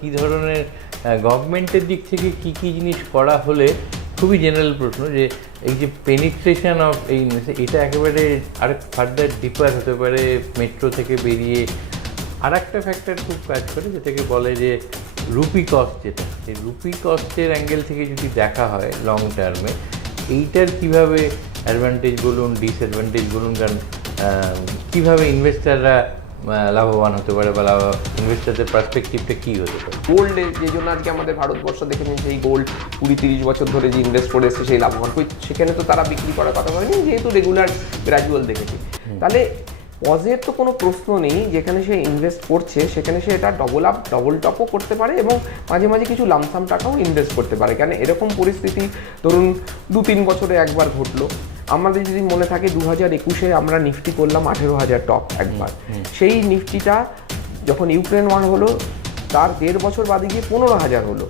কী ধরনের গভর্নমেন্টের দিক থেকে কী কী জিনিস করা হলে, খুবই জেনারেল প্রশ্ন, যে এই যে পেনিট্রেশন অফ এটা একেবারে আরেক ফার্দার ডিপার হতে পারে মেট্রো থেকে বেরিয়ে। আর একটা ফ্যাক্টর খুব কাজ করে যেটাকে বলে যে রুপি কস্ট, যেটা এই রুপি কস্টের অ্যাঙ্গেল থেকে যদি দেখা হয় লং টার্মে, এইটার কীভাবে অ্যাডভান্টেজ বলুন ডিসঅ্যাডভান্টেজ বলুন, কারণ কীভাবে ইনভেস্টাররা লাভবান হতে পারে বা ইনভেস্টারদের পার্সপেক্টিভটা কী হতে পারে। গোল্ডে যে জন্য আজকে আমাদের ভারতবর্ষ দেখে নিন, সেই গোল্ড 20-30 বছর ধরে যে ইনভেস্ট করে এসেছে সেই লাভবান, সেখানে তো তারা বিক্রি করার কথা বলেনি, যেহেতু রেগুলার গ্র্যাজুয়াল দেখেছি। তাহলে পজের তো কোনো প্রশ্ন নেই, যেখানে সে ইনভেস্ট করছে সেখানে সে এটা ডবল আপ ডবল টপও করতে পারে এবং মাঝে মাঝে কিছু লামসাম টাকাও ইনভেস্ট করতে পারে। কেন এরকম পরিস্থিতি ধরুন 2-3 বছরে একবার ঘটলো। আমাদের যদি মনে থাকে 2021-এ আমরা নিফটি করলাম 18,000 টপ একবার। সেই নিফটিটা যখন ইউক্রেন ওয়ার হলো তার 1.5 বছর বাদে গিয়ে 15,000 হলো।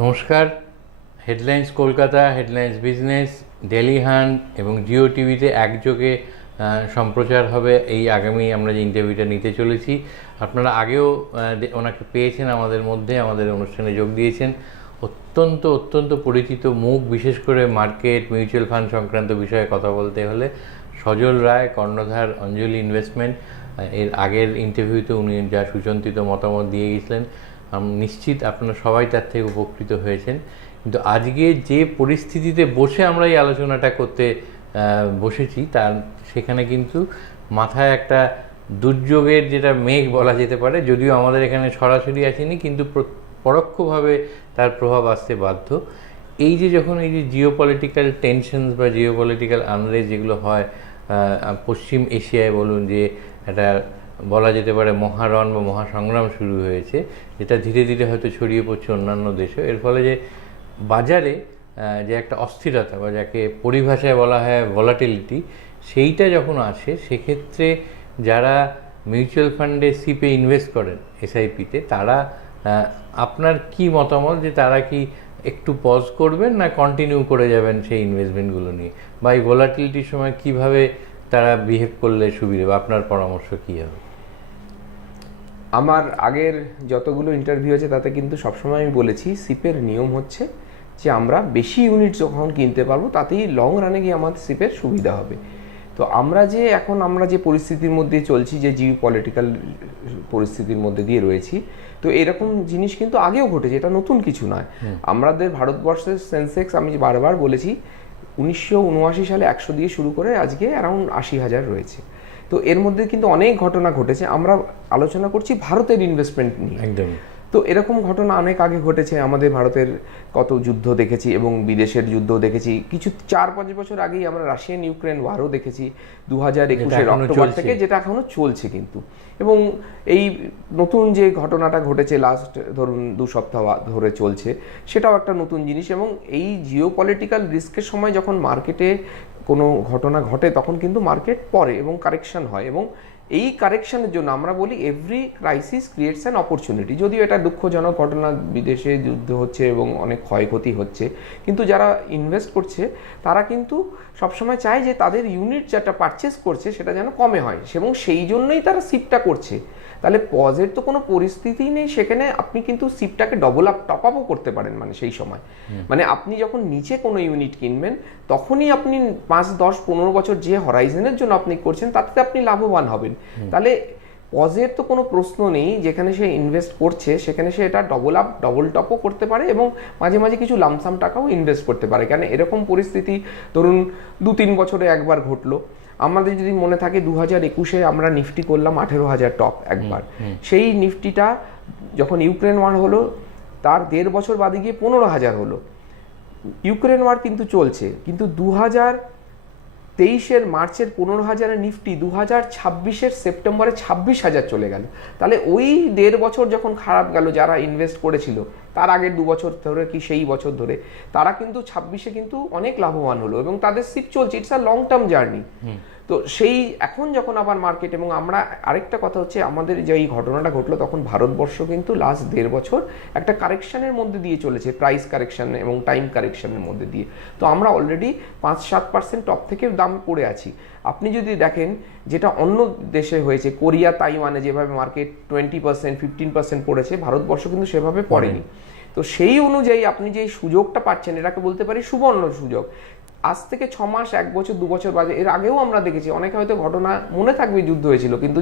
নমস্কার, headlines Kolkata, headlines business, daily hunt এবং জিও টিভিতে একযোগে সম্প্রচার হবে এই আগামী আমরা যে ইন্টারভিউটা নিতে চলেছি। আপনারা আগেও ওনাকে পেয়েছেন আমাদের মধ্যে, আমাদের অনুষ্ঠানে যোগ দিয়েছেন। অত্যন্ত পরিচিত মুখ, বিশেষ করে মার্কেট মিউচুয়াল ফান্ড সংক্রান্ত বিষয়ে কথা বলতে হলে সজল রায়, কর্ণধার অঞ্জলি ইনভেস্টমেন্ট। এর আগের ইন্টারভিউতে উনি যা সুচিন্তিত মতামত দিয়ে গেছিলেন, নিশ্চিত আপনারা সবাই তার থেকে উপকৃত হয়েছেন। কিন্তু আজকে যে পরিস্থিতিতে বসে আমরা এই আলোচনাটা করতে বসেছি, তার সেখানে কিন্তু মাথায় একটা দুর্যোগের যেটা মেঘ বলা যেতে পারে, যদিও আমাদের এখানে সরাসরি আসেনি, কিন্তু পরোক্ষভাবে তার প্রভাব আসতে বাধ্য। এই যে যখন এই যে জিওপলিটিক্যাল টেনশনস বা জিওপলিটিক্যাল আনরেস্ট যেগুলো হয় পশ্চিম এশিয়ায়, বলুন যে একটা বলা যেতে পারে মহারণ বা মহাসংগ্রাম শুরু হয়েছে, যেটা ধীরে ধীরে হয়তো ছড়িয়ে পড়ছে অন্যান্য দেশে। এর ফলে যে বাজারে যে একটা অস্থিরতা বা যাকে পরিভাষায় বলা হয় ভলাটিলিটি, সেইটা যখন আসে, সেক্ষেত্রে যারা মিউচুয়াল ফান্ডে সিপে ইনভেস্ট করেন এসআইপিতে, তারা আপনার কি মতামত যে তারা কি একটু পজ করবেন না কন্টিনিউ করে যাবেন সেই ইনভেস্টমেন্টগুলো নিয়ে, বা এই ভলাটিলিটির সময় কিভাবে তারা বিহেভ করলে সুবিধা, বা আপনার পরামর্শ কী হবে? আমার আগের যতগুলো ইন্টারভিউ আছে তাতে কিন্তু সবসময় আমি বলেছি সিপের নিয়ম হচ্ছে যে আমরা বেশি ইউনিট যখন কিনতে পারবো তাতেই লং রানে গিয়ে আমাদের সিপের সুবিধা হবে। তো আমরা যে পরিস্থিতির মধ্যে চলছি, যে জিও পলিটিক্যাল পরিস্থিতির মধ্যে দিয়ে রয়েছি, তো এরকম জিনিস কিন্তু আগেও ঘটেছে, এটা নতুন কিছু নয়। আমাদের ভারতবর্ষের সেন্সেক্স আমি বারবার বলেছি 1979 সালে 100 দিয়ে শুরু করে আজকে অ্যারাউন্ড 80,000 রয়েছে। তো এর মধ্যে কিন্তু অনেক ঘটনা ঘটেছে। আমরা আলোচনা করছি ভারতের ইনভেস্টমেন্ট নিয়ে। একদম। তো এরকম ঘটনা অনেক আগে ঘটেছে। আমাদের ভারতের কত যুদ্ধ দেখেছি এবং বিদেশের যুদ্ধ দেখেছি। কিছু 4-5 বছর আগেই আমরা রাশিয়ান ইউক্রেন ওয়ারও দেখেছি 2021-এর অক্টোবর থেকে, যেটা এখনো চলছে কিন্তু। এবং এই নতুন যে ঘটনাটা ঘটেছে লাস্ট ধরুন 2 সপ্তাহ ধরে চলছে, সেটাও একটা নতুন জিনিস। এবং এই জিওপলিটিক্যাল রিস্কের সময় যখন মার্কেটে কোনো ঘটনা ঘটে তখন কিন্তু মার্কেট পড়ে এবং কারেকশন হয়, এবং এই কারেকশনের জন্য আমরা বলি every crisis creates an opportunity. যদিও এটা দুঃখজনক ঘটনা, বিদেশে যুদ্ধ হচ্ছে এবং অনেক ক্ষয়ক্ষতি হচ্ছে, কিন্তু যারা ইনভেস্ট করছে তারা কিন্তু সবসময় চায় যে তাদের ইউনিট যেটা পারচেস করছে সেটা যেন কমে হয়, এবং সেই জন্যই তারা সিপটা করছে। তাহলে পজের তো কোনো পরিস্থিতিই নেই, সেখানে আপনি কিন্তু সিপটাকে ডবল আপ টপ আপও করতে পারেন। মানে সেই সময় মানে আপনি যখন নিচে কোনো ইউনিট কিনবেন তখনই আপনি 5-10-15 বছর যে হরাইজনের জন্য আপনি করছেন তাতে আপনি লাভবান হবেন। তাহলে পজের তো কোনো প্রশ্ন নেই, যেখানে সে ইনভেস্ট করছে সেখানে সে এটা ডবল আপ ডবল টপও করতে পারে এবং মাঝে মাঝে কিছু লামসাম টাকাও ইনভেস্ট করতে পারে। কেন এরকম পরিস্থিতি ধরুন 2-3 বছরে একবার ঘটলো। আমাদের যদি মনে থাকে 2021-এ আমরা নিফটি করলাম 18,000 টপ একবার। সেই নিফটিটা যখন ইউক্রেন ওয়ার হলো তার 1.5 বছর বাদে গিয়ে 15,000 হলো। ইউক্রেন ওয়ার কিন্তু চলছে, কিন্তু 2023-এর মার্চের 15,000-এর নিফটি 2026-এর সেপ্টেম্বরে 26,000 চলে গেল। তাহলে ওই 1.5 বছর যখন খারাপ গেল, যারা ইনভেস্ট করেছিল তার আগের 2 বছর ধরে কি সেই বছর ধরে, তারা কিন্তু 26-এ কিন্তু অনেক লাভবান হলো এবং তাদের শিপ চলছে, it's a long term journey. তো সেই এখন যখন আবার মার্কেট, এবং আমরা আরেকটা কথা হচ্ছে আমাদের যে এই ঘটনাটা ঘটলো তখন ভারতবর্ষ কিন্তু লাস্ট 1.5 বছর একটা কারেকশনের মধ্যে দিয়ে চলেছে, প্রাইস কারেকশন এবং টাইম কারেকশনের মধ্যে দিয়ে। তো আমরা অলরেডি 5-7% টপ থেকে দাম পড়ে আছি। আপনি যদি দেখেন যেটা অন্য দেশে হয়েছে, কোরিয়া তাইওয়ানে যেভাবে মার্কেট 20% 15% পড়েছে, ভারতবর্ষ কিন্তু সেভাবে পড়েনি। তো সেই অনুযায়ী আপনি যে সুযোগটা পাচ্ছেন, এটাকে বলতে পারি সুবর্ণ সুযোগ। আজ থেকে 6 মাস 1 বছর 2 বছর বাদে, এর আগেও আমরা দেখেছি অনেকে হয়তো ঘটনা মনে থাকবে যুদ্ধ হয়েছিল, কিন্তু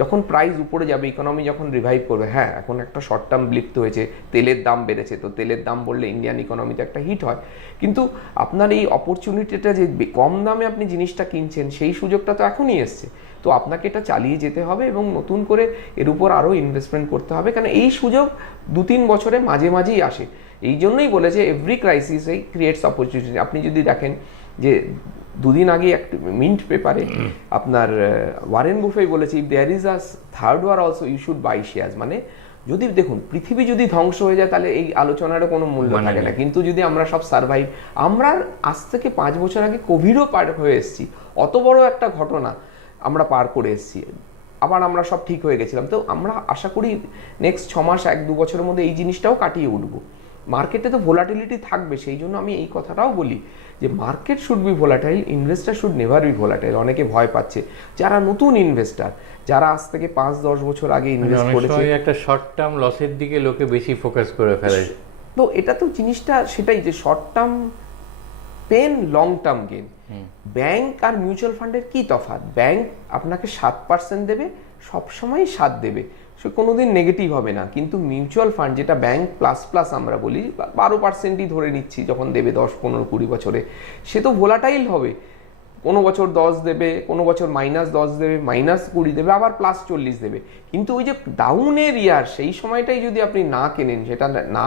যখন প্রাইস উপরে যাবে, ইকোনমি যখন রিভাইভ করবে, হ্যাঁ এখন একটা শর্ট টার্ম ব্লিপ হয়েছে, তেলের দাম বেড়েছে, তো তেলের দাম বললে ইন্ডিয়ান ইকোনমিতে একটা হিট হয়, কিন্তু আপনার এই অপরচুনিটিটা যে কম দামে আপনি জিনিসটা কিনছেন, সেই সুযোগটা তো এখনই এসছে। তো আপনাকে এটা চালিয়ে যেতে হবে এবং নতুন করে এর উপর আরও ইনভেস্টমেন্ট করতে হবে, কারণ এই সুযোগ 2-3 বছরে মাঝে মাঝেই আসে। এই জন্যই বলেছে এভরি ক্রাইসিস এই ক্রিয়েটস অপরচুনিটি। আপনি যদি দেখেন যে 2 দিন আগে একটা মিন্ট পেপারে আপনার ওয়ারেন বুফে বলেছে, if there is a third war also you should buy shares. মানে যদি দেখুন পৃথিবী যদি ধ্বংস হয়ে যায় তাহলে এই আলোচনারও কোনো মূল্য থাকে না, কিন্তু যদি আমরা সব সার্ভাইভ, আমরা আজ থেকে 5 বছর আগে কোভিডও পার হয়ে এসেছি, অত বড় একটা ঘটনা আমরা পার করে এসেছি, আবার আমরা সব ঠিক হয়ে গেছিলাম। তো আমরা আশা করি নেক্সট 6 মাস 1-2 বছরের মধ্যে এই জিনিসটাও কাটিয়ে উঠবো। মার্কেটে তো ভোলাটিলিটি থাকবে, সেই জন্য আমি এই কথাটাও বলি যে market should be volatile, investor should never be volatile. অনেকে ভয় পাচ্ছে যারা নতুন ইনভেস্টার, যারা আজ থেকে 5-10 বছর আগে ইনভেস্ট করেছে, একটা শর্ট টার্ম লসের দিকে লোকে বেশি ফোকাস করে ফেলে। তো এটা তো জিনিসটা সেটাই যে short term pain, long term gain. Bank আর মিউচুয়াল ফান্ডের কি তফাৎ? ব্যাংক আপনাকে 7% দেবে, সবসময় 7 দেবে, সে কোনোদিন নেগেটিভ হবে না, কিন্তু মিউচুয়াল ফান্ড যেটা ব্যাংক প্লাস প্লাস আমরা বলি, 12%ই ধরে নিচ্ছি যখন দেবে 10-15-20 বছরে, সে তো ভোলাটাইল হবে। কোনো বছর 10 দেবে, কোনো বছর -10 দেবে, -20 দেবে, আবার +40 দেবে। কিন্তু ওই যে ডাউনের ইয়ার, সেই সময়টাই যদি আপনি না কেনেন, সেটা না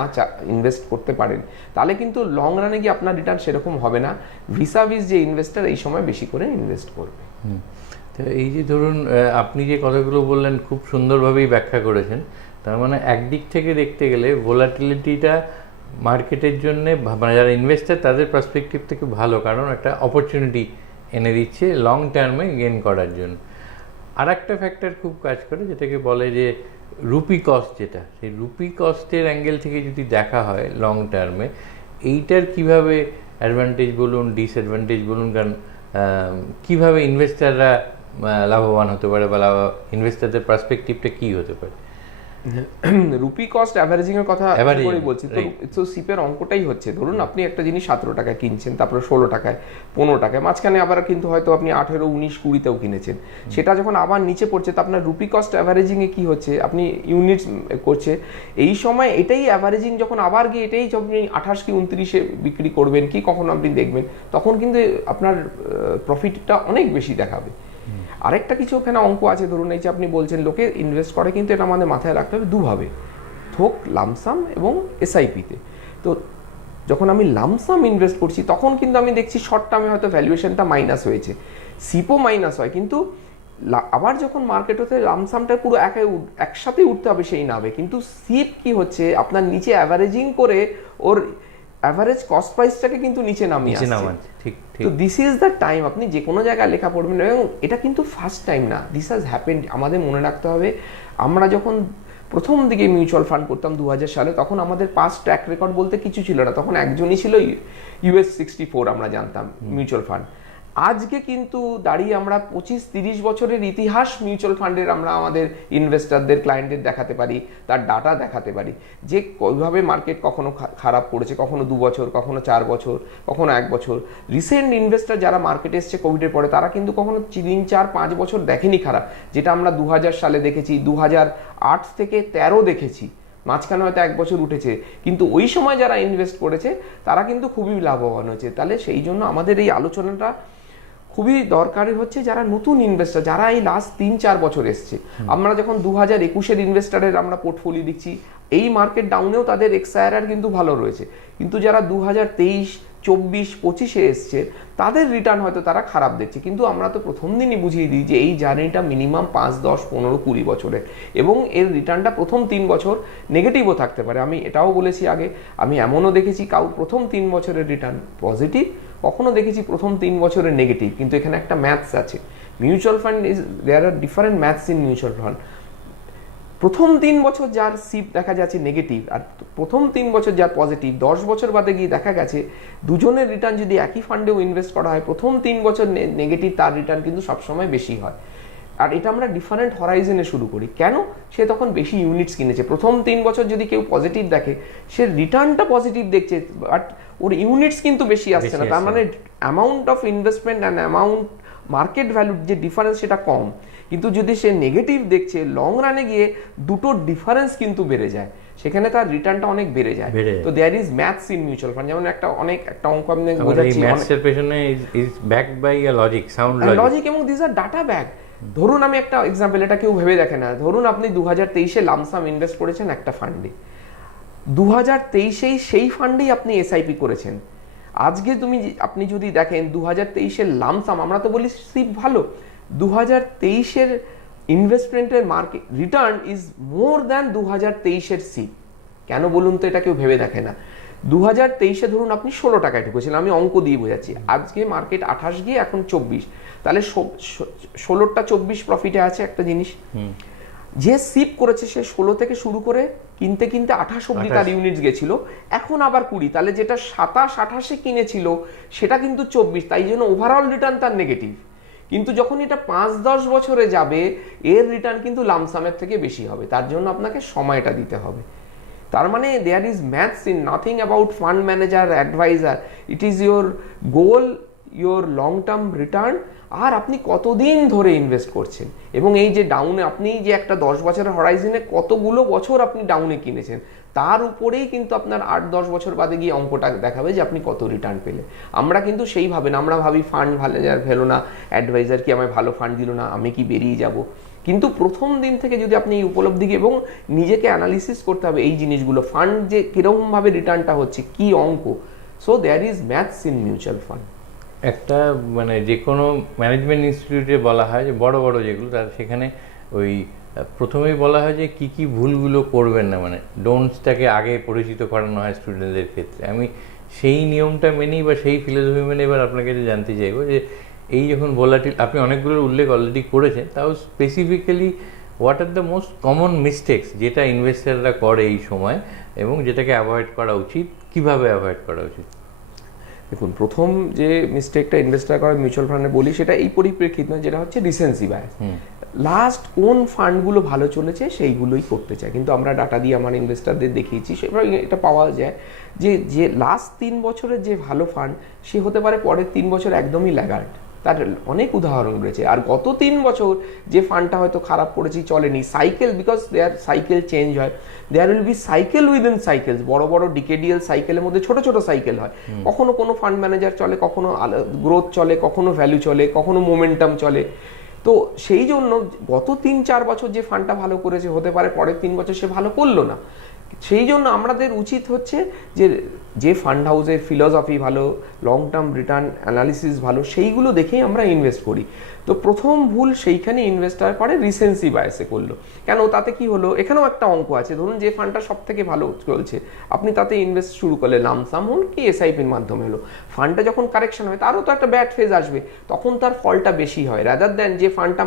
ইনভেস্ট করতে পারেন, তাহলে কিন্তু লং রানে গিয়ে আপনার রিটার্ন সেরকম হবে না। ভিসাভিস যে ইনভেস্টার এই সময় বেশি করে ইনভেস্ট করবে। তো এই যে ধরুন আপনি যে কথাগুলো বললেন খুব সুন্দরভাবেই ব্যাখ্যা করেছেন। তার মানে একদিক থেকে দেখতে গেলে ভোলাটিলিটিটা মার্কেটের জন্য, মানে যারা ইনভেস্টার তাদের পার্সপেক্টিভ থেকে ভালো, কারণ একটা অপরচুনিটি এনে দিচ্ছে লং টার্মে গেন করার জন্য। আর একটা ফ্যাক্টর খুব কাজ করে, যেটাকে বলে যে রুপি কস্ট, যেটা সেই রুপি কস্টের অ্যাঙ্গেল থেকে যদি দেখা হয় লং টার্মে, এইটার কিভাবে অ্যাডভান্টেজ বলুন ডিসঅ্যাডভান্টেজ বলুন, কারণ কীভাবে ইনভেস্টাররা লাভবান হতে পারে বা ইনভেস্টারদের পার্সপেক্টিভটা কী হতে পারে? রুপি কস্ট অ্যাভারেজিং এর কথা করে বলছি, তো সিপের অঙ্কটাই হচ্ছে, ধরুন আপনি একটা জিনিস 17 টাকায় কিনছেন, তারপরে 16 টাকায়, 15 টাকায়, মাঝখানে আবার কিন্তু হয়তো আপনি 18, 19, 20তেও কিনেছেন, সেটা যখন আবার নিচে পড়ছে, তো আপনার রুপি কস্ট অ্যাভারেজিং এ কি হচ্ছে, আপনি ইউনিটস করছে, এই সময় এটাই অ্যাভারেজিং যখন আবার গিয়ে এটাই আপনি 28 কি 29-এ বিক্রি করবেন কি কখন আপনি দেখবেন, তখন কিন্তু আপনার প্রফিটটা অনেক বেশি দেখাবে। আরেকটা কিছু ওখানে অঙ্ক আছে, ধরুন এই যে আপনি বলছেন লোকে ইনভেস্ট করে, কিন্তু এটা আমাদের মাথায় রাখতে হবে দুভাবে, থোক লামসাম এবং এসআইপিতে। তো যখন আমি লামসাম ইনভেস্ট করছি তখন কিন্তু আমি দেখছি শর্ট টার্মে হয়তো ভ্যালুয়েশনটা মাইনাস হয়েছে, সিপও মাইনাস হয়, কিন্তু আবার যখন মার্কেট হতে লামসামটা পুরো একসাথে উঠতে হবে সেই নামে, কিন্তু সিপ কি হচ্ছে আপনার নিচে অ্যাভারেজিং করে ওর অ্যাভারেজ কস্ট প্রাইসটাকে কিন্তু নিচে নামিয়ে আসছে। তো দিস ইজ দ্য টাইম, আপনি যে কোনো জায়গায় লেখা পড়বেন, এবং এটা কিন্তু ফার্স্ট টাইম না, দিস হ্যাজ হ্যাপেন্ড। আমাদের মনে রাখতে হবে, আমরা যখন প্রথম দিকে মিউচুয়াল ফান্ড করতাম 2000 সালে, তখন আমাদের পাস্ট ট্র্যাক রেকর্ড বলতে কিছু ছিল না, তখন একজনই ছিল US 64 আমরা জানতাম মিউচুয়াল ফান্ড। আজকে কিন্তু দাঁড়িয়ে আমরা 25-30 বছরের ইতিহাস মিউচুয়াল ফান্ডের আমরা আমাদের ইনভেস্টারদের, ক্লায়েন্টদের দেখাতে পারি, তার ডাটা দেখাতে পারি যে ওইভাবে মার্কেট কখনো খারাপ পড়েছে, কখনো 2 বছর, কখনো 4 বছর, কখনো 1 বছর। রিসেন্ট ইনভেস্টার যারা মার্কেটে এসছে কোভিডের পরে, তারা কিন্তু কখনো 3, 4, 5 বছর দেখেনি খারাপ, যেটা আমরা 2000 সালে দেখেছি, 2008 থেকে 13 দেখেছি, মাঝখানে হয়তো 1 বছর উঠেছে, কিন্তু ওই সময় যারা ইনভেস্ট করেছে তারা কিন্তু খুবই লাভবান হয়েছে। তাহলে সেই জন্য আমাদের এই আলোচনাটা খুবই দরকারি হচ্ছে, যারা নতুন ইনভেস্টার, যারা এই লাস্ট 3-4 বছর এসছে। আমরা যখন 2021-এর ইনভেস্টারের আমরা পোর্টফোলিও দিচ্ছি, এই মার্কেট ডাউনেও তাদের এক্সআইআর কিন্তু ভালো রয়েছে, কিন্তু যারা 2023, 24-25-এ এসছে তাদের রিটার্ন হয়তো তারা খারাপ দেখছে, কিন্তু আমরা তো প্রথম দিনই বুঝিয়ে দিই যে এই জার্নিটা মিনিমাম 5-10-15-20 বছরের, এবং এর রিটার্নটা প্রথম 3 বছর নেগেটিভও থাকতে পারে। আমি এটাও বলেছি আগে, আমি এমনও দেখেছি কাউ প্রথম 3 বছরের রিটার্ন পজিটিভ, কখনো দেখেছি প্রথম 3 বছরের নেগেটিভ। কিন্তু এখানে একটা ম্যাথস আছে, mutual fund is there are different maths in mutual fund. প্রথম 3 বছর যার সিপ দেখা যাচ্ছে নেগেটিভ আর প্রথম 3 বছর যার পজিটিভ, 10 বছর বাদে গিয়ে দেখা গেছে দুজনের রিটার্ন যদি একই ফান্ডেও ইনভেস্ট করা হয়, প্রথম 3 বছর নেগেটিভ, তার রিটার্ন কিন্তু সবসময় বেশি হয়। আর এটা আমরা ডিফারেন্ট হরাইজনে শুরু করি, কেন? সে তখন বেশি ইউনিটস কিনেছে। প্রথম 3 বছর যদি কেউ পজিটিভ দেখে, সে রিটার্নটা পজিটিভ দেখছে, বাট ওর ইউনিটস কিন্তু বেশি আসছে না, তার মানে amount of investment and amount market ভ্যালুর যে ডিফারেন্স সেটা কম। কিন্তু যদি সে নেগেটিভ দেখছে, লং রানে গিয়ে দুটোর ডিফারেন্স কিন্তু বেড়ে যায়, সেখানে তার রিটার্নটা অনেক বেড়ে যায়। তো there is maths in mutual fund. যেমন একটা অঙ্ক আমি বোঝাচ্ছি, ম্যাথসের পেছনে is backed by a logic, sound logic, এবং দিস আর ডাটা ব্যাক। ধরুন আমি একটা এক্সাম্পল, এটা কেউ ভেবে দেখে না, ধরুন আপনি 2023-এ লামসাম ইনভেস্ট করেছেন একটা ফান্ডে, 2023-এই সেই ফান্ডেই আপনি এসআইপি করেছেন। আজকে আপনি যদি দেখেন 2023-এর লামসাম, আমরা তো বলি সিপ ভালো, 2023-এর ইনভেস্টমেন্টের market return is more than 2023-এর সিপ। কেন বলুন তো? এটা কেউ ভেবে দেখে না। 2023-এ ধরুন আপনি 16 টাকায় ঢুকেছিলেন, আমি অঙ্ক দিয়ে বোঝাচ্ছি, আজকে মার্কেট 28 গিয়ে এখন 24, তাহলে 16টা 24 প্রফিটে আছে একটা জিনিস। যে সিপ করেছে সে 16 থেকে শুরু করে কিনতে কিনতে 28 অব্দি তার ইউনিটস গেছিল, এখন আবার 20, তাহলে যেটা 27-28-এ কিনেছিল সেটা কিন্তু 24, তাই জন্য ওভারঅল রিটার্ন তার নেগেটিভ। কিন্তু যখন এটা 5-10 বছরে যাবে, এর রিটার্ন কিন্তু লামসামের থেকে বেশি হবে, তার জন্য আপনাকে সময়টা দিতে হবে। তার মানে there is maths in, nothing about fund manager, advisor, it is your goal, your long term return, আর আপনি কতদিন ধরে ইনভেস্ট করছেন। এবং এই যে ডাউনে, আপনি যে একটা 10 বছরের হরাইজনে কতগুলো বছর আপনি ডাউনে কিনেছেন, তার উপরেই কিন্তু আপনার 8-10 বছর বাদে গিয়ে অঙ্কটা দেখাবে যে আপনি কত রিটার্ন পেলে। আমরা কিন্তু সেইভাবে না, আমরা ভাবি ফান্ড ভালো ভেলো না, অ্যাডভাইজার কি আমায় ভালো ফান্ড দিল না, আমি কি বেরিয়ে যাব। কিন্তু প্রথম দিন থেকে যদি আপনি এই উপলব্ধি, এবং নিজেকে অ্যানালিসিস করতে হবে এই জিনিসগুলো, ফান্ড যে কীরকমভাবে রিটার্নটা হচ্ছে, কি অঙ্ক। So there is maths in mutual fund. একটা মানে যে কোনো ম্যানেজমেন্ট ইনস্টিটিউটে বলা হয় যে বড় বড় যেগুলো, তার সেখানে ওই প্রথমেই বলা হয় যে কী কী ভুলগুলো করবেন না, মানে ডোন্টসটাকে আগে পরিচিত করানো হয় স্টুডেন্টদের ক্ষেত্রে। আমি সেই নিয়মটা মেনেই বা সেই ফিলোসফি মেনে এবার আপনাকে জানতে চাইবো যে এই যখন ভোলাটিল, আপনি অনেকগুলোর উল্লেখ অলরেডি করেছেন, তাও specifically what are the most common mistakes যেটা ইনভেস্টাররা করে এই সময়, এবং যেটাকে অ্যাভয়েড করা উচিত, কিভাবে অ্যাভয়েড করা উচিত? দেখুন, প্রথম যে মিস্টেকটা ইনভেস্টার করে মিউচুয়াল ফান্ডে বলি, সেটা এই পরিপ্রেক্ষিত নয়, যেটা হচ্ছে রিসেন্সি বায়াস। লাস্ট কোন ফান্ডগুলো ভালো চলেছে সেইগুলোই করতে চায়, কিন্তু আমরা ডাটা দিয়ে আমার ইনভেস্টারদের দেখিয়েছি, সেভাবে এটা পাওয়া যায় যে লাস্ট 3 বছরের যে ভালো ফান্ড, সে হতে পারে পরের 3 বছর একদমই ল্যাগার্ড, তার অনেক উদাহরণ রয়েছে। আর গত 3 বছর যে ফান্ডটা হয়তো খারাপ করেছি, চলেনি, cycle, because there cycle change হয়, there will be cycle within cycles, বড় বড় ডিকেডিয়াল সাইকেলের মধ্যে ছোট ছোট সাইকেল হয়। কখনো কোনো ফান্ড ম্যানেজার চলে, কখনো গ্রোথ চলে, কখনো ভ্যালু চলে, কখনো মোমেন্টাম চলে। তো সেই জন্য গত 3-4 বছর যে ফান্ডটা ভালো করেছে, হতে পারে পরের 3 বছর সে ভালো করলো না। সেই জন্য আমাদের উচিত হচ্ছে যে ফান্ড হাউসের ফিলসফি ভালো, লং টার্ম রিটার্ন অ্যানালিসিস ভালো, সেইগুলো দেখেই আমরা ইনভেস্ট করি। তো প্রথম ভুল সেইখানে ইনভেস্টার করে রিসেন্সি বায়াসে করলো। কেন? তাতে কি হলো, এখানেও একটা অঙ্ক আছে, ধরুন যে ফান্ডটা সব থেকে ভালো চলছে, আপনি তাতে ইনভেস্ট শুরু করলে, লামসাম হল কি এসআইপির মাধ্যমে হলো, ফান্ডটা যখন কারেকশন হয়, তারও তো একটা ব্যাড ফেজ আসবে, তখন তার ফলটা বেশি হয়, রাদার দেন যে ফান্ডটা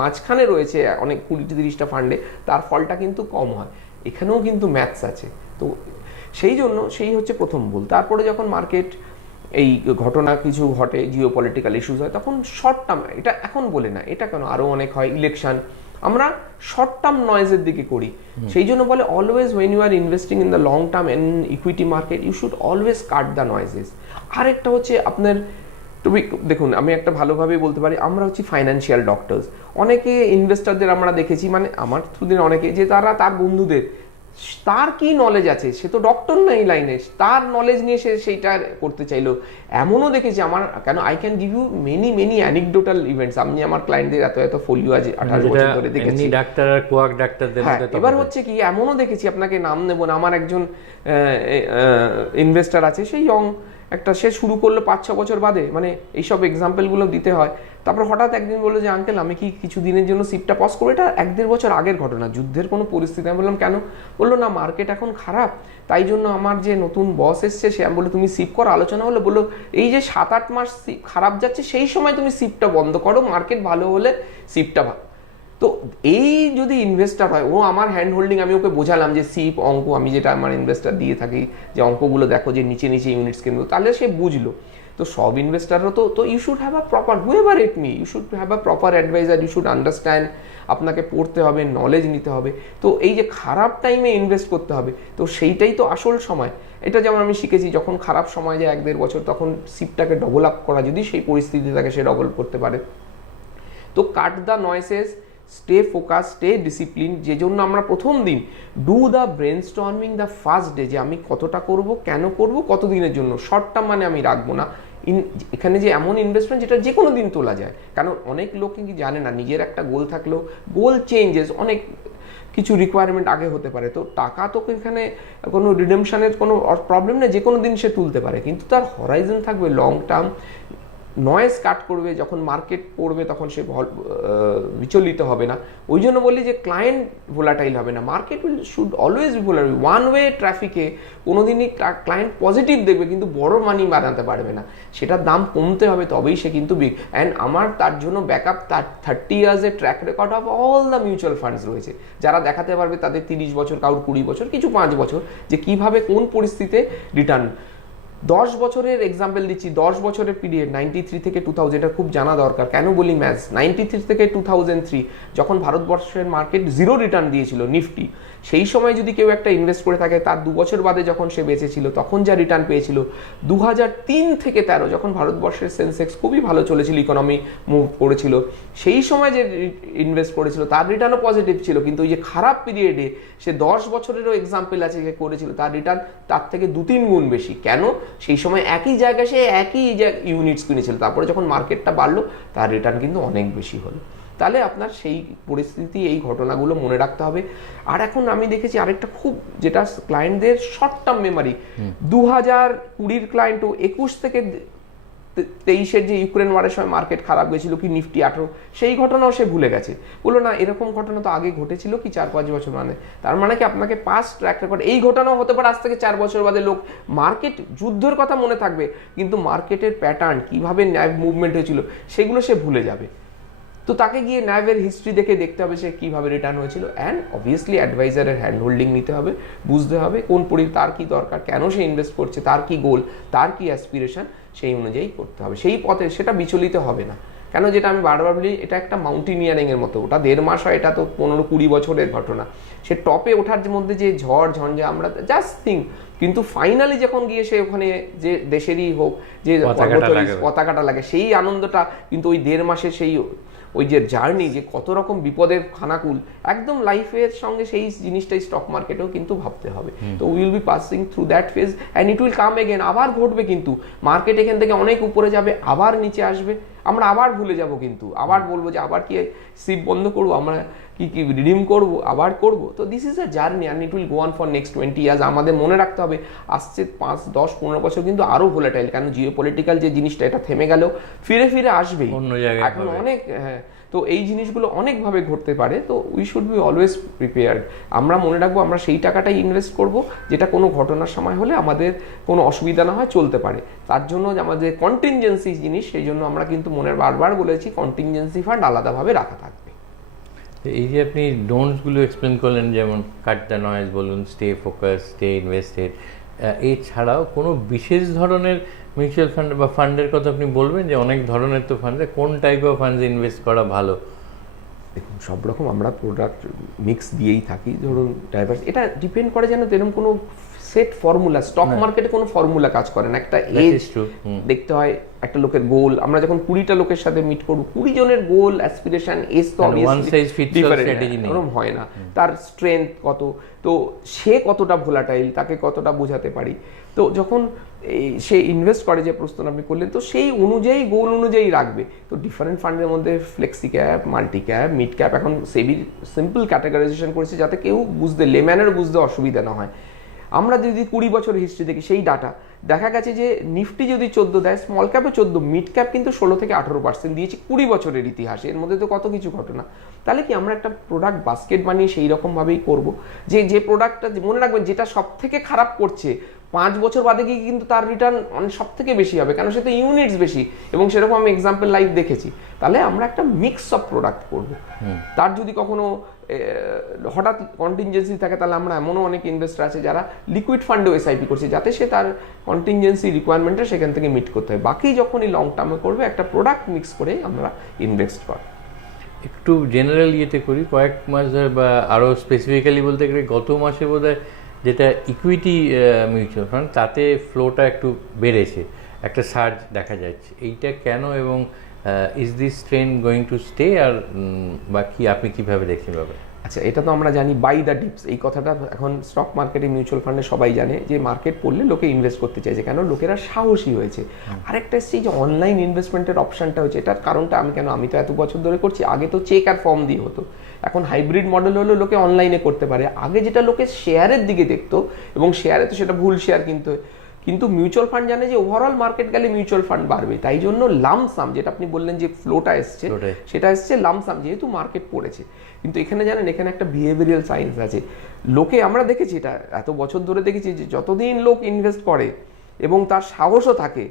মাঝখানে রয়েছে অনেক 20-30টা ফান্ডে, তার ফলটা কিন্তু কম হয়। এখানেও কিন্তু ম্যাথস আছে। তো সেই জন্য সেই হচ্ছে প্রথম ভুল। তারপরে যখন মার্কেট এই ঘটনা কিছু ঘটে, জিও পলিটিক্যাল ইস্যুস হয়, তখন শর্ট টার্ম, এটা এখন বলে না, এটা কেন আরও অনেক হয়, ইলেকশন, আমরা শর্ট টার্ম নয়েজের দিকে করি। সেই জন্য বলে always when you are investing in the long term in equity market, you should always cut the noises. আরেকটা হচ্ছে আপনার, দেখুন আমি একটা ভালোভাবে বলতে পারি, আমরা হচ্ছি ফাইন্যান্সিয়াল ডক্টরস। অনেকে ইনভেস্টারদের আমরা দেখেছি, মানে আমার থ্রুদিন অনেকে, যে তারা তার বন্ধুদের, তার কি নলেজ আছে, সে তো ডক্টর না এই লাইনে, তার নলেজ নিয়ে সে সেইটা করতে চাইলো। এমনও দেখেছি আমার, কেন I can give you many anecdotal events. আমি আমার ক্লায়েন্টদের এত ফোলিও আজ 18 বছর ধরে দেখেছি, ডাক্তার আর কোয়াক ডাক্তারদের। এবার হচ্ছে কি, এমনও দেখেছি, আপনাকে নাম নেব না, আমার একজন ইনভেস্টার আছে, সেই ইয়ং একটা সে শুরু করলো 5-6 বছর বাদে, মানে এইসব এক্সাম্পলগুলো দিতে হয়। তারপর হঠাৎ একদিন বললো যে আঙ্কেল আমি কি কিছু দিনের জন্য সিপটা পজ করবো। এটা 1-1.5 বছর আগের ঘটনা, যুদ্ধের কোনো পরিস্থিতি। আমি বললাম কেন? বললো না মার্কেট এখন খারাপ, তাই জন্য আমার যে নতুন বস এসছে সে, আমি বললো তুমি সিপ করো, আলোচনা হলো। বললো এই যে 7-8 মাস খারাপ যাচ্ছে সেই সময় তুমি সিপটা বন্ধ করো, মার্কেট ভালো হলে সিপটা ভালো। তো এই যদি ইনভেস্টার হয়, ও আমার হ্যান্ড হোল্ডিং, আমি ওকে বোঝালাম যে সিপ অঙ্ক, আমি যেটা আমার ইনভেস্টার দিয়ে থাকি যে অঙ্কগুলো দেখো যে নিচে নিচে ইউনিটস কিনবো, তাহলে সে বুঝলো। তো সব ইনভেস্টারও তো you should have a proper, whoever it may, you should have a proper advisor, you should understand, আপনাকে পড়তে হবে, নলেজ নিতে হবে। তো এই যে খারাপ টাইমে ইনভেস্ট করতে হবে, তো সেইটাই তো আসল সময়। এটা যেমন আমি শিখেছি, যখন খারাপ সময় যায় 1-1.5 বছর, তখন সিপটাকে ডবল আপ করা, যদি সেই পরিস্থিতি থাকে সে ডবল করতে পারে। তো cut the নয়েসেস, stay focus, stay discipline. যে জন্য আমরা প্রথম দিন do the brain storming the first day, যে আমি কতটা করব, কেন করব, কতদিনের জন্য। শর্ট টার্ম মানে আমি রাখবো না। এখানে যে এমন ইনভেস্টমেন্ট যেটা যে কোনো দিন তোলা যায়, কারণ অনেক লোক কি জানে না, নিজের একটা গোল থাকলেও গোল চেঞ্জেস, অনেক কিছু রিকোয়ারমেন্ট আগে হতে পারে। তো টাকা তো এখানে কোনো রিডেমশনের কোনো প্রবলেম নেই, যে কোনো দিন সে তুলতে পারে, কিন্তু তার হরাইজন থাকবে লং টার্ম। নয়েজ কাট করবে, যখন মার্কেট পড়বে তখন সে বিচলিত হবে না। ওই জন্য বলি যে ক্লায়েন্ট ভোলাটাইল হবে না, market should always be volatile. One way ট্রাফিকে কোনোদিনই ক্লায়েন্ট পজিটিভ দেখবে কিন্তু বড় মানি বানাতে পারবে না, সেটার দাম কমতে হবে, তবেই সে কিন্তু বিগ। অ্যান্ড আমার তার জন্য ব্যাকআপ, তার 30 ইয়ার্সের track record of all the mutual funds রয়েছে, যারা দেখাতে পারবে তাদের 30 বছর, কারোর 20 বছর, কিছু 5 বছর, যে কিভাবে কোন পরিস্থিতিতে রিটার্ন। 10 বছরের এক্সাম্পল দিচ্ছি, 10 বছরের পিরিয়ড 93 থেকে 2000, এটা খুব জানা দরকার। কেন বলি ম্যাথস, 93 থেকে 2003 যখন ভারতবর্ষের মার্কেট জিরো রিটার্ন দিয়েছিল নিফটি, সেই সময় যদি কেউ একটা ইনভেস্ট করে থাকে, তার 2 বছর বাদে যখন সে বেঁচেছিল তখন যা রিটার্ন পেয়েছিল। 2003 থেকে 13 যখন ভারতবর্ষের সেন্সেক্স খুবই ভালো চলেছিল, ইকোনমি মুভ করেছিল, সেই সময় যে ইনভেস্ট করেছিল তার রিটার্নও পজিটিভ ছিল। কিন্তু ওই যে খারাপ পিরিয়ডে সে 10 বছরেরও এক্সাম্পল আছে যে করেছিল, তার রিটার্ন তার থেকে 2-3 গুণ বেশি। কেন? সেই সময় একই জায়গায় সে একই ইউনিটস কিনেছিল, তারপরে যখন মার্কেটটা বাড়লো তার রিটার্ন কিন্তু অনেক বেশি হলো। তাহলে আপনার সেই পরিস্থিতি, এই ঘটনাগুলো মনে রাখতে হবে। আর এখন আমি দেখেছি আরেকটা খুব, যেটা ক্লায়েন্টদের শর্ট টার্ম মেমারি, 2020 ক্লায়েন্টও 21 থেকে 23-এর যে ইউক্রেন ওয়ারের সময় মার্কেট খারাপ গেছিল, কি নিফটি 18, সেই ঘটনাও সে ভুলে গেছে। বললো না এরকম ঘটনা তো আগে ঘটেছিল কি 4-5 বছর, মানে তার মানে কি আপনাকে পাস্ট ট্র্যাক রেকর্ড, এই ঘটনাও হতে পারে আজ থেকে 4 বছর বাদে। লোক মার্কেট যুদ্ধের কথা মনে থাকবে, কিন্তু মার্কেটের প্যাটার্ন, কিভাবে ন্যাভ মুভমেন্ট হয়েছিল, সেগুলো সে ভুলে যাবে। তো তাকে গিয়ে ন্যাভের হিস্ট্রি দেখতে হবে সে কীভাবে রিটার্ন হয়েছিল। অ্যান্ড অবভিয়াসলি অ্যাডভাইজারের হ্যান্ড হোল্ডিং নিতে হবে, বুঝতে হবে কোন তার কি দরকার, কেন সে ইনভেস্ট করছে, তার কি গোল, তার কি অ্যাসপিরেশন, সেই অনুযায়ী করতে হবে। সেই পথে সেটা বিচলিত হবে না। কেন, যেটা আমি বারবার বলি, এটা একটা মাউন্টেনিয়ারিংয়ের মতো, ওটা 1.5 মাস হয়, এটা তো 15-20 বছরের ঘটনা। সে টপে ওঠার মধ্যে যে ঝড় ঝঞ্ঝা, আমরা জাস্ট থিঙ্ক, কিন্তু ফাইনালি যখন গিয়ে সে ওখানে, যে দেশেরই হোক, যে পতাকাটা লাগে, সেই আনন্দটা কিন্তু ওই 1.5 মাসের সেই ওই যে জার্নি, যে কত রকম বিপদের খানাকুল, একদম লাইফের সঙ্গে সেই জিনিসটাই স্টক মার্কেটেও কিন্তু ভাবতে হবে। তো will be passing through that phase and it will come again, আবার ঘটবে। কিন্তু মার্কেট এখান থেকে অনেক উপরে যাবে, আবার নিচে আসবে, আমরা আবার ভুলে যাব, কিন্তু আবার বলবো যে আবার কি সিপ বন্ধ করবো, আমরা কি রিডিম করবো, আবার করবো। তো this is a journey and it will go on for next 20 years. আমাদের মনে রাখতে হবে আসছে 5, 10, 15 বছর কিন্তু আরো ভোলাটাইল, কারণ জিও পলিটিক্যাল যে জিনিসটা, এটা থেমে গেলেও ফিরে আসবেই অন্য জায়গায়, এখন অনেক। হ্যাঁ, তো এই জিনিসগুলো অনেকভাবে ঘটতে পারে। তো we should B always prepared. আমরা মনে রাখবো আমরা সেই টাকাটাই ইনভেস্ট করব যেটা কোনো ঘটনার সময় হলে আমাদের কোনো অসুবিধা না হয়, চলতে পারে। তার জন্য আমাদের কন্টিনজেন্সি জিনিস, সেই জন্য আমরা কিন্তু বারবার বলেছি কন্টিনজেন্সি ফান্ড আলাদাভাবে রাখা থাকবে। এই যে আপনি ডোন্টসগুলো এক্সপ্লেন করলেন, যেমন কাট দ্য নয়েজ বলুন, স্টে ফোকাস, স্টে ইনভেস্টেড, এছাড়াও কোনো বিশেষ ধরনের মিউচুয়াল ফান্ড বা ফান্ডের কথা আপনি বলবেন, যে অনেক ধরনের তো ফান্ডে, কোন টাইপ অফ ফান্ডে ইনভেস্ট করা ভালো? দেখুন, সব রকম আমরা প্রোডাক্ট মিক্স দিয়েই থাকি, ধরুন ডাইভার্স, এটা ডিপেন্ড করে যেন এরকম কোনো সেট ফর্মুলা, স্টক মার্কেটে কোনো ফর্মুলা কাজ করে না। একটা এজ দেখতে হয়, একটা লোকের গোল, আমরা যখন 20টা লোকের সাথে মিট করবো, 20 জনের গোল, অ্যাসপিরেশন, এজ তো এরকম হয় না। তার স্ট্রেংথ কত, তো সে কতটা ভোলাটাইল, তাকে কতটা বোঝাতে পারি। তো যখন সে ইনভেস্ট করে, যে প্রশ্ন আপনি করলেন, তো সেই অনুযায়ী গোল অনুযায়ী রাখবে। তো ডিফারেন্ট ফান্ডের মধ্যে flexi cap, multi cap, mid cap, এখন সেবি সিম্পল ক্যাটাগরাইজেশন করেছে যাতে কেউ বুঝতে, লেম্যানের বুঝতে অসুবিধা না হয়। আমরা যদি 20 বছরের হিস্ট্রি দেখি সেই ডাটা দেখা গেছে যে নিফটি যদি 14 দেয়, স্মল ক্যাপে 14, মিড ক্যাপ কিন্তু 16 থেকে 18% দিয়েছে 20 বছরের ইতিহাসে। এর মধ্যে তো কত কিছু ঘটনা। তাহলে কি আমরা একটা প্রোডাক্ট বাস্কেট বানিয়ে সেই রকমভাবেই করবো যে প্রোডাক্টটা মনে রাখবেন যেটা সব থেকে খারাপ করছে 5 বছর বাদে গিয়ে কিন্তু তার রিটার্ন সব থেকে বেশি হবে, কারণ সে তো ইউনিটস বেশি, এবং সেরকম আমি এক্সাম্পল লাইভ দেখেছি। তাহলে আমরা একটা মিক্স অফ প্রোডাক্ট করবো। তার যদি কখনো হঠাৎ কন্টিনজেন্সি থাকে, তাহলে আমরা এমনও অনেক ইনভেস্টার আছে যারা লিকুইড ফান্ডেও এসআইপি করছে, যাতে সে তার কন্টিনজেন্সি রিকোয়ারমেন্টটা সেখান থেকে মিট করতে হয়। বাকি যখনই লং টার্মে করবে একটা প্রোডাক্ট মিক্স করে আমরা ইনভেস্ট করি। একটু জেনারেল ইয়েতে করি, কয়েক মাস ধরে বা আরও স্পেসিফিক্যালি বলতে গেলে গত মাসে বোধহয় যেটা ইকুইটি মিউচুয়াল ফান্ড, তাতে ফ্লোটা একটু বেড়েছে, একটা সার্জ দেখা যাচ্ছে। এইটা কেন, এবং is this trend going to stay, আর বা কি আপনি কীভাবে দেখতে পাবেন? আচ্ছা, এটা তো আমরা জানি বাই দ্য ডিপস, এই কথাটা এখন স্টক মার্কেটে মিউচুয়াল ফান্ডে সবাই জানে যে মার্কেট পড়লে লোকে ইনভেস্ট করতে চাইছে, কেন লোকেরা সাহসী হয়েছে। আরেকটা এসছে যে অনলাইন ইনভেস্টমেন্টের অপশনটা হচ্ছে, এটার কারণটা আমি তো এত বছর ধরে করছি। আগে তো চেক আর ফর্ম দিয়ে হতো, এখন হাইব্রিড মডেল হলো লোকে অনলাইনে করতে পারে। আগে যেটা লোকে শেয়ারের দিকে দেখতো, এবং শেয়ারে তো সেটা ভুল শেয়ার কিন্তু মিউচুয়াল ফান্ড জানে যে ওভারঅল মার্কেট গেলে মিউচুয়াল ফান্ড বাড়বে, তাই জন্য লামসাম, যেটা আপনি বললেন যে ফ্লোটা এসছে, সেটা এসছে লামসাম, যেহেতু মার্কেট পড়েছে। কিন্তু এখানে জানেন, এখানে একটা বিহেভিয়ারাল সায়েন্স আছে। লোকে আমরা দেখেছি, এটা এত বছর ধরে দেখেছি যে যতদিন লোক ইনভেস্ট করে এবং তার সাহসও থাকে,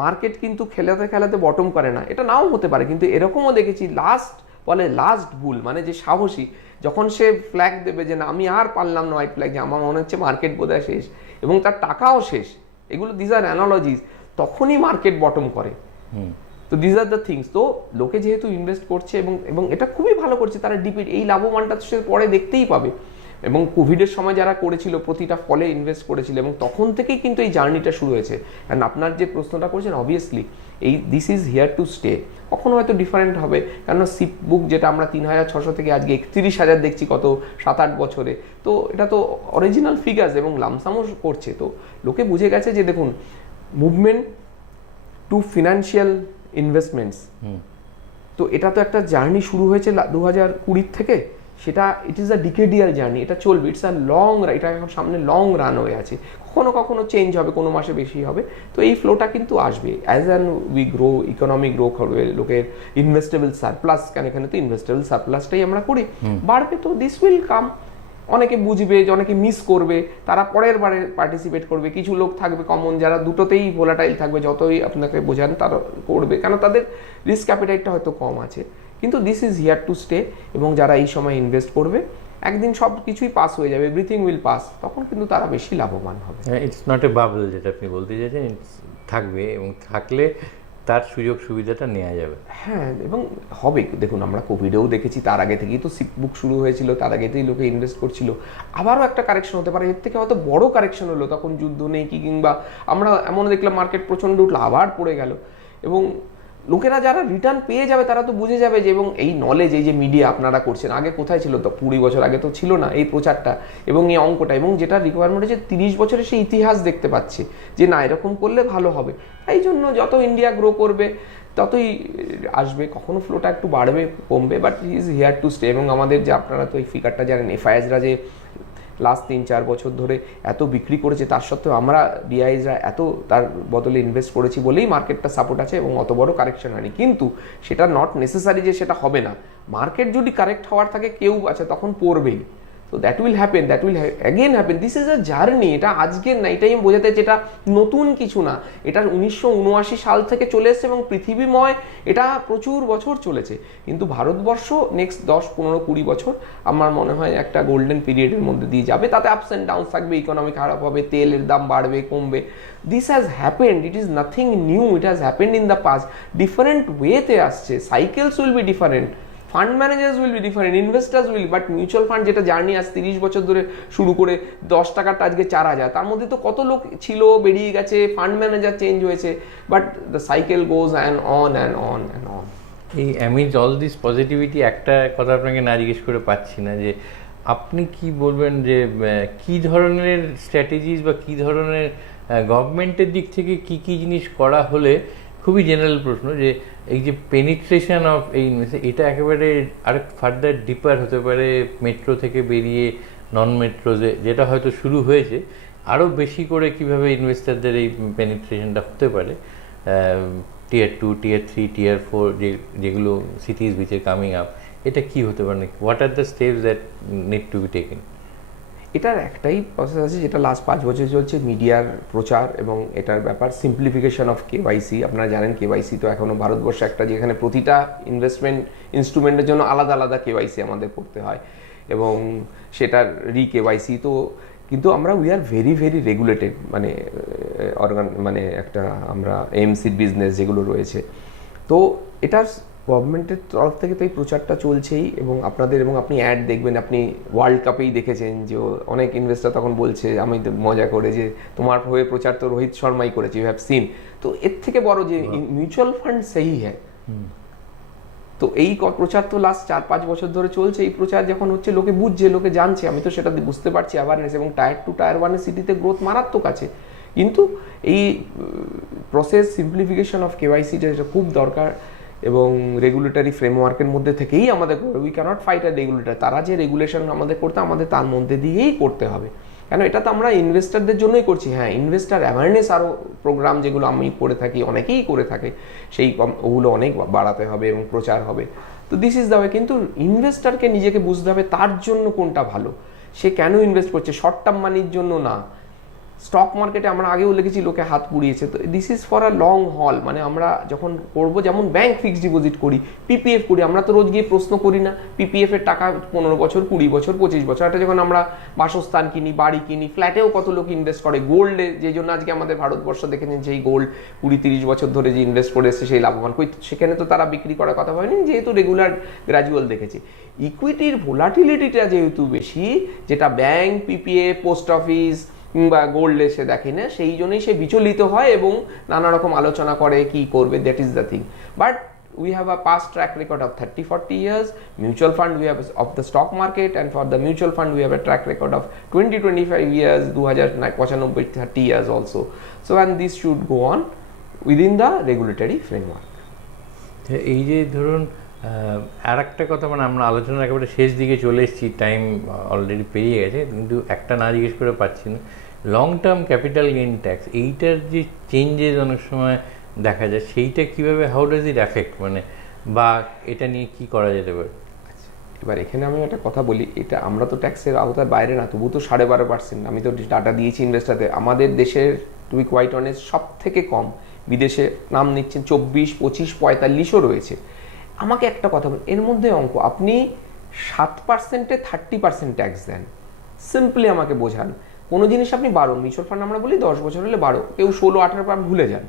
মার্কেট কিন্তু খেলাতে খেলাতে বটম করে না। এটা নাও হতে পারে, কিন্তু এরকমও দেখেছি লাস্ট বুল, মানে যে সাহসী, যখন সে ফ্ল্যাগ দেবে যে না আমি আর পারলাম না, হোয়াইট ফ্ল্যাগ, যে আমার মনে হচ্ছে মার্কেট বোধহয় শেষ, এবং তার টাকাও শেষ, এগুলো দিস আর অ্যানালজিস, তখনই মার্কেট বটম করে। তো দিস আর দ্য থিংস। তো লোকে যেহেতু ইনভেস্ট করছে এবং এটা খুবই ভালো করছে, তারা ডিপিট এই লাভবানটা সে পরে দেখতেই পাবে। এবং কোভিডের সময় যারা করেছিল প্রতিটা ফলে ইনভেস্ট করেছিল, এবং তখন থেকেই কিন্তু এই জার্নিটা শুরু হয়েছে। কারণ আপনার যে প্রশ্নটা করেছেন, obviously this is here to stay. কখনো হয়তো ডিফারেন্ট হবে, কারণ সিপ বুক যেটা আমরা 3600 থেকে আজকে 31,000 দেখছি কত 7-8 বছরে, তো এটা তো অরিজিনাল ফিগার্স, এবং লামসামও করছে। তো লোকে বুঝে গেছে যে দেখুন, মুভমেন্ট টু ফিনান্সিয়াল ইনভেস্টমেন্টস, তো এটা তো একটা জার্নি শুরু হয়েছে 2020 থেকে, সেটা ইট ইজ আ ডিকেডিয়াল জার্নি, এটা চলবে, ইটস আ লং, এটা এখন সামনে লং রান হয়ে আছে। কখনো চেঞ্জ হবে, কোনো মাসে বেশি হবে, তো এই ফ্লোটা কিন্তু আসবে। As an we grow, economy grow করবে, লোকের ইনভেস্টেবল সারপ্লাস, কেন এখানে তো ইনভেস্টেবল সারপ্লাসটাই আমরা করি, বাড়বে, তো দিস উইল কাম। অনেকে বুঝবে, যে অনেকে মিস করবে, তারা পরের বারে পার্টিসিপেট করবে। কিছু লোক থাকবে কমন, যারা দুটোতেই ভোলাটাইল থাকবে, যতই আপনাকে বোঝান তারা করবে, কেন তাদের রিস্ক অ্যাপিটাইটটা হয়তো কম আছে। কিন্তু this is here to stay, এবং যারা এই সময় ইনভেস্ট করবে, একদিন সব কিছুই পাস হয়ে যাবে, এভরিথিং উইল পাস, তখন কিন্তু তারা বেশি লাভবান হবে। ইটস নট এ বাবল, যেটা আপনি বলতে চাইছেন, থাকবে, এবং থাকলে তার সুযোগ সুবিধাটা নেওয়া যাবে। হ্যাঁ, এবং হবে। দেখুন, আমরা কোভিডেও দেখেছি, তার আগে থেকেই তো সিপ বুক শুরু হয়েছিল, তার আগে থেকেই লোকে ইনভেস্ট করছিল। আবারও একটা কারেকশন হতে পারে, এর থেকে হয়তো বড় কারেকশন হলো, তখন যুদ্ধ নেই কি, কিংবা আমরা এমন দেখলাম মার্কেট প্রচণ্ড উঠলো, আবার পড়ে গেল, এবং লোকেরা যারা রিটার্ন পেয়ে যাবে তারা তো বুঝে যাবে যে, এবং এই নলেজ, এই যে মিডিয়া আপনারা করছেন, আগে কোথায় ছিল? তো 20 বছর আগে তো ছিল না এই প্রচারটা এবং এই অঙ্কটা, এবং যেটা রিকোয়ারমেন্ট হচ্ছে 30 বছরে সেই ইতিহাস দেখতে পাচ্ছে যে না, এরকম করলে ভালো হবে। তাই জন্য যত ইন্ডিয়া গ্রো করবে ততই আসবে, কখনো ফ্লোটা একটু বাড়বে কমবে, but he is here to stay. এবং আমাদের যে, আপনারা তো এই ফিগারটা জানেন, এফআইএসরা যে লাস্ট 3-4 বছর ধরে এত বিক্রি করেছে, তার সত্ত্বেও আমরা ডিআইজরা এত তার বদলে ইনভেস্ট করেছি বলেই মার্কেটটা সাপোর্ট আছে এবং অত বড় কারেকশন হয়নি। কিন্তু সেটা নট নেসেসারি যে সেটা হবে না। মার্কেট যদি কারেক্ট হওয়ার থাকে, কেউ আছে তখন পড়বেই। তো that will happen, that will again happen. This is a journey, এটা আজকের না, এটাই আমি বোঝাতে, যেটা নতুন কিছু না, এটা 1979 সাল থেকে চলে এসছে এবং পৃথিবীময় এটা প্রচুর বছর চলেছে। কিন্তু ভারতবর্ষ নেক্সট 10-15-20 বছর আমার মনে হয় একটা গোল্ডেন পিরিয়ডের মধ্যে দিয়ে যাবে। তাতে আপস অ্যান্ড ডাউন থাকবে, ইকোনমি খারাপ হবে, তেলের দাম বাড়বে কমবে। This has happened, it is nothing new, it has happened in the past. Different ওয়েতে আসছে, cycles will be different, fund managers will be different, investors will, but mutual fund যেটা জার্নি আজ 30 বছর ধরে শুরু করে 10 টাকাটা আজকে 4000, তার মধ্যে তো কত লোক ছিল, বেরিয়ে গেছে, ফান্ড ম্যানেজার চেঞ্জ হয়েছে, but the cycle goes and on and on and on. এই অ্যামিজ অল দিস পজিটিভিটি, একটা কথা আপনাকে না জিজ্ঞেস করে পাচ্ছি না, যে আপনি কি বলবেন যে কি ধরনের স্ট্র্যাটেজিস বা কি ধরনের গভর্নমেন্টের দিক থেকে কি কি জিনিস করা হলে, খুবই জেনারেল প্রশ্ন, যে এই যে পেনিট্রেশন অফ এই এটা একেবারে আরেক ফার্দার ডিপার হতে পারে, মেট্রো থেকে বেরিয়ে নন মেট্রো যেটা হয়তো শুরু হয়েছে, আরও বেশি করে কিভাবে ইনভেস্টারদের এই পেনিট্রেশনটা হতে পারে, টিয়ার 2, টিয়ার 3, টিয়ার 4 যেগুলো সিটিজ উইচ আর কামিং আপ, এটা কি হতে পারে, what are the steps that need to be taken? এটার একটাই প্রসেস আছে যেটা লাস্ট 5 বছর চলছে, মিডিয়ার প্রচার এবং এটার ব্যাপার সিম্পলিফিকেশন অফ কেওয়াইসি। আপনারা জানেন কেওয়াইসি তো এখনও ভারতবর্ষে একটা, যেখানে প্রতিটা ইনভেস্টমেন্ট ইনস্ট্রুমেন্টের জন্য আলাদা আলাদা কেওয়াইসি আমাদের করতে হয় এবং সেটার কেওয়াইসি তো, কিন্তু আমরা we are very very regulated, মানে মানে একটা আমরা এমসির বিজনেস যেগুলো রয়েছে, তো এটার গভর্নমেন্টের তরফ থেকে তো এই প্রচারটা চলছেই। এবং আপনাদের, এবং আপনি অ্যাড দেখবেন, আপনি ওয়ার্ল্ড কাপেই দেখেছেন যে অনেক ইনভেস্টর তখন বলছে, আমি মজা করে, যে তোমার হয়ে প্রচার তো রোহিত শর্মাই করেছে, ইউ হ্যাভ সিন। তো এর থেকে বড় যে মিউচুয়াল ফান্ড সেই হ্যাঁ, তো এই প্রচার তো লাস্ট 4-5 বছর ধরে চলছে। এই প্রচার যখন হচ্ছে, লোকে বুঝছে, লোকে জানছে, আমি তো সেটা বুঝতে পারছি অ্যাওয়ারনেস, এবং টায়ার 2 টায়ার 1 সিটিতে গ্রোথ মারাত্মক আছে। কিন্তু এই প্রসেস সিম্পলিফিকেশন অফ কেওয়াইসি যেটা খুব দরকার, এবং রেগুলেটরি ফ্রেমওয়ার্কের মধ্যে থেকেই আমাদের, we can't fight a regulator, তারা যে রেগুলেশন আমাদের করতে, আমাদের তার মধ্যে দিয়েই করতে হবে। কেন, এটা তো আমরা ইনভেস্টারদের জন্যই করছি। হ্যাঁ, ইনভেস্টার অ্যাওয়ারনেস আরও প্রোগ্রাম যেগুলো আমি করে থাকি, অনেকেই করে থাকে, সেই ওগুলো অনেক বাড়াতে হবে এবং প্রচার হবে। তো দিস ইজ দ্য ওয়ে। কিন্তু ইনভেস্টারকে নিজেকে বুঝতে হবে তার জন্য কোনটা ভালো, সে কেন ইনভেস্ট করছে, শর্ট টার্ম মানির জন্য না। স্টক মার্কেটে আমরা আগেও লিখেছি লোকে হাত পুড়িয়েছে, তো this is for a long হল। মানে আমরা যখন করবো, যেমন ব্যাংক ফিক্সড ডিপোজিট করি, পিপিএফ করি, আমরা তো রোজ গিয়ে প্রশ্ন করি না পিপিএফ এর টাকা 15 বছর, 20 বছর, 25 বছর। একটা যখন আমরা বাসস্থান কিনি, বাড়ি কিনি, ফ্ল্যাটেও কত লোক ইনভেস্ট করে, গোল্ডে, যে জন্য আজকে আমাদের ভারতবর্ষ দেখেছেন সেই গোল্ড 20-30 বছর ধরে যে ইনভেস্ট করে এসছে সেই লাভবান, সেখানে তো তারা বিক্রি করার কথা ভাবেনি, যেহেতু রেগুলার গ্র্যাজুয়াল দেখেছি। ইকুইটির ভোলাটিলিটিটা যেহেতু বেশি, যেটা ব্যাংক, পিপিএফ, পোস্ট অফিস কিংবা গোল্ডে সে দেখে না, সেই জন্যই সে বিচলিত হয় এবং নানা রকম আলোচনা করে কি করবে, that is the thing. But we have a past track record of 30-40 years. Mutual fund we have of the stock market, and for the mutual fund we have a track record of 20-25 years, 2095-30 years also. So and this should go on within the regulatory framework. এই যে ধরুন আর একটা কথা, মানে আমরা আলোচনার একেবারে শেষ দিকে চলে এসেছি, টাইম অলরেডি পেরিয়ে গেছে, কিন্তু একটা না জিজ্ঞেস করে পাচ্ছি না, long term capital gain tax, এইটার যে চেঞ্জেস অনেক সময় দেখা যায়, সেইটা কিভাবে, হাউ ডাজ ইট অ্যাফেক্ট, মানে বা এটা নিয়ে কি করা যেতে পারে? এবার এখানে আমি একটা কথা বলি, এটা আমরা তো ট্যাক্সের আওতার বাইরে না, তবু তো 12.5%, আমি তো ডাটা দিয়েছি ইনভেস্টারদের, আমাদের দেশের টু বি কোয়াইট অনেস্ট সব থেকে কম, বিদেশে নাম নিচ্ছেন 24, 25, 45ও রয়েছে। আমাকে একটা কথা বলুন, এর মধ্যে অঙ্ক, আপনি 7%-এ 30% ট্যাক্স দেন, সিম্পলি আমাকে বোঝান। কোনো জিনিস আপনি 12, মিউচুয়াল ফান্ড আমরা বলি 10 বছর হলে 12, কেউ 16-18 ভুলে যান,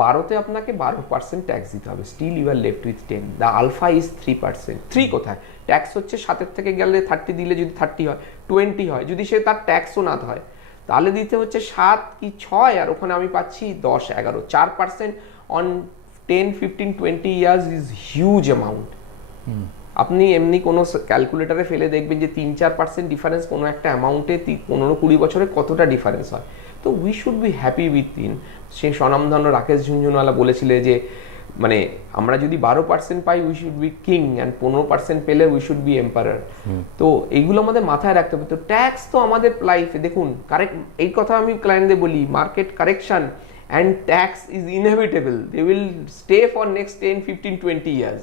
12তে আপনাকে 12% ট্যাক্স দিতে হবে, still you are left with 10, the alpha is 3%। 3 কোথায়, ট্যাক্স হচ্ছে 7-এর থেকে গেলে 30 দিলে যদি 30 হয়, 20 হয়, যদি সে তার ট্যাক্সও না হয়, তাহলে দিতে হচ্ছে 7 কি 6, আর ওখানে আমি পাচ্ছি 10-11, 4% on 10, 15, 20 years is huge amount. আপনি এমনি কোনো ক্যালকুলেটারে ফেলে দেখবেন যে 3-4% ডিফারেন্স কোনো একটা অ্যামাউন্টে 15-20 বছরে কতটা ডিফারেন্স হয়। তো we should be happy with in, সেই স্বনামধন্য রাকেশ ঝুনঝুনওয়ালা বলেছিলে যে মানে আমরা যদি 12% পাই we should be king, and 15% পেলে উই শুড বি এম্পারার। তো এইগুলো আমাদের মাথায় রাখতে হবে। তো ট্যাক্স তো আমাদের লাইফে দেখুন, কারেক্ট, এই কথা আমি ক্লায়েন্টদের বলি, market correction and tax is inevitable, they will stay for next 10, 15, 20 years,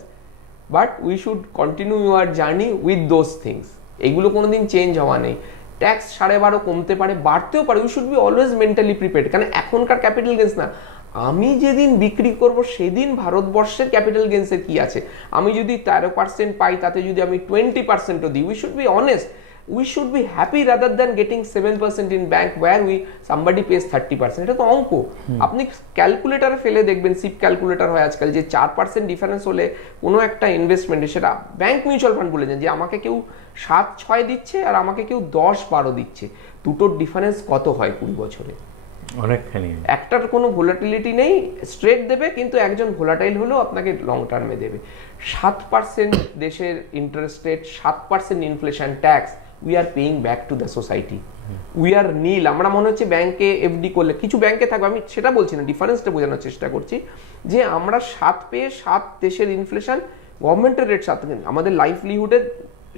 but we should continue our journey with those things. এগুলো কোনোদিন চেঞ্জ হওয়া নেই। ট্যাক্স 12.5 কমতে পারে, বাড়তেও পারে, we should B always mentally prepared. কারণ এখনকার ক্যাপিটাল গেন্স না, আমি যেদিন বিক্রি করব সেদিন ভারতবর্ষের ক্যাপিটাল গেন্সের কি আছে। আমি যদি 13% পাই, তাতে যদি আমি 20%ও দিই, we should be honest, we should be happy rather than getting 7% in bank where somebody pays 30%. এটা তো অঙ্ক। আপনি ক্যালকুলেটারে ফেলে দেখবেন, সিপ ক্যালকুলেটর হয় আজকাল, যে 4% ডিফারেন্স হলে কোনো একটা ইনভেস্টমেন্টে, সেটা ব্যাংক মিউচুয়াল ফান্ড বলে যান, যে আমাকে কেউ 7-6 দিচ্ছে আর আমাকে কেউ 10-12 দিচ্ছে, দুটোর ডিফারেন্স কত হয় 20 বছরে? অনেকখানি। একটার কোনো ভোলাটিলিটি নেই, স্ট্রেট দেবে, কিন্তু একজন ভোলাটাইল হলেও আপনাকে লং টার্মে দেবে। 7% দেশের interest rate, 7% inflation tax, we are paying back to the society. We are nil. আমরা মনে হচ্ছে ব্যাংকে এফডি করলে, কিছু ব্যাংকে থাকবে, আমি সেটা বলছি না, ডিফারেন্সটা বোঝানোর চেষ্টা করছি, যে আমরা 7 পেয়ে 7 দেশের ইনফ্লেশন, গভর্নমেন্টের রেট 7, আমাদের লাইভলিহুডের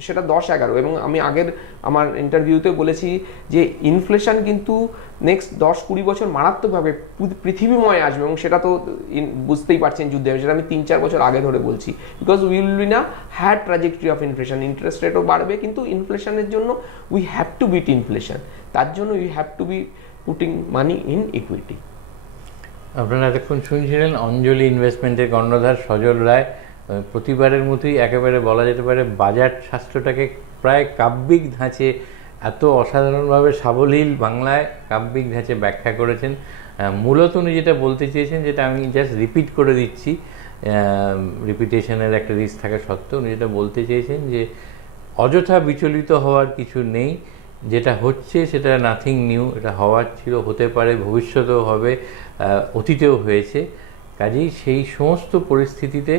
সেটা 10-11, এবং আমি আগের আমার ইন্টারভিউতে বলেছি যে ইনফ্লেশন কিন্তু নেক্সট 10-20 বছর মারাত্মকভাবে পৃথিবীময় আসবে, এবং সেটা তো বুঝতেই পারছেন যুদ্ধে, সেটা আমি 3-4 বছর আগে ধরে বলছি। বিকজ উইল বি না had trajectory of inflation, interest রেটও বাড়বে, কিন্তু ইনফ্লেশনের জন্য we have to beat inflation, তার জন্য we have to be putting money in equity. আপনারা এতক্ষণ শুনছিলেন অঞ্জলি ইনভেস্টমেন্টের কর্ণধার সজল রায়। প্রতিবারের মতোই একেবারে বলা যেতে পারে বাজার শাস্ত্রটাকে প্রায় কাব্যিক ধাঁচে এত অসাধারণভাবে সাবলীল বাংলায় কাব্যিক ধাঁচে ব্যাখ্যা করেছেন। মূলত উনি যেটা বলতে চেয়েছেন, যেটা আমি জাস্ট রিপিট করে দিচ্ছি, রিপিটেশনের একটা রিস্ক থাকা সত্ত্বেও উনি যেটা বলতে চেয়েছেন যে অযথা বিচলিত হওয়ার কিছু নেই, যেটা হচ্ছে সেটা নাথিং নিউ, এটা হওয়ার ছিল, হতে পারে, ভবিষ্যতেও হবে, অতীতেও হয়েছে। কাজেই সেই সমস্ত পরিস্থিতিতে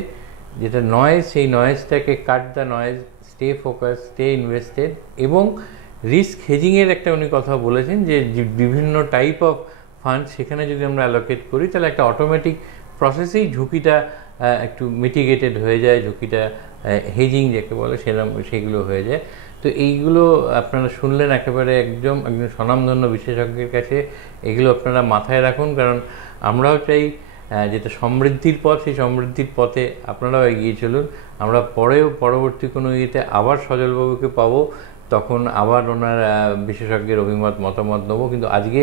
যেটা নয়েজ, সেই নয়েজটাকে cut the noise, stay focus, stay invested, এবং রিস্ক হেজিংয়ের একটা উনি কথা বলেছেন যে বিভিন্ন টাইপ অফ ফান্ড সেখানে যদি আমরা অ্যালোকেট করি তাহলে একটা অটোমেটিক প্রসেসেই ঝুঁকিটা একটু মিটিগেটেড হয়ে যায়, ঝুঁকিটা হেজিং যাকে বলে সেরকম সেইগুলো হয়ে যায়। তো এইগুলো আপনারা শুনলেন একেবারে একজন স্বনামধন্য বিশেষজ্ঞের কাছে। এগুলো আপনারা মাথায় রাখুন, কারণ আমরাও চাই যেটা সমৃদ্ধির পথ, সেই সমৃদ্ধির পথে আপনারাও এগিয়ে চলুন। আমরা পরবর্তী কোনো ইয়েতে আবার সজলবাবুকে পাবো, তখন আবার ওনার বিশেষজ্ঞের মতামত নেবো। কিন্তু আজকে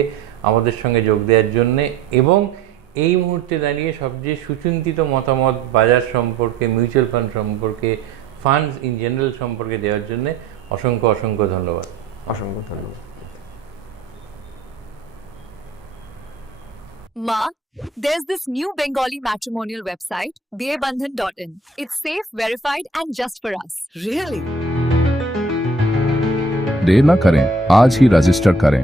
আমাদের সঙ্গে যোগ দেওয়ার জন্যে এবং এই মুহূর্তে দাঁড়িয়ে সবচেয়ে সুচিন্তিত মতামত বাজার সম্পর্কে, মিউচুয়াল ফান্ড সম্পর্কে, ফান্ডস ইন জেনারেল সম্পর্কে দেওয়ার জন্যে অসংখ্য অসংখ্য ধন্যবাদ। অসংখ্য ধন্যবাদ। Ma, there's this new Bengali matrimonial website, BABandhan.in. It's safe, verified, and just for us. Really? देर न करें, आज ही रजिस्टर करें।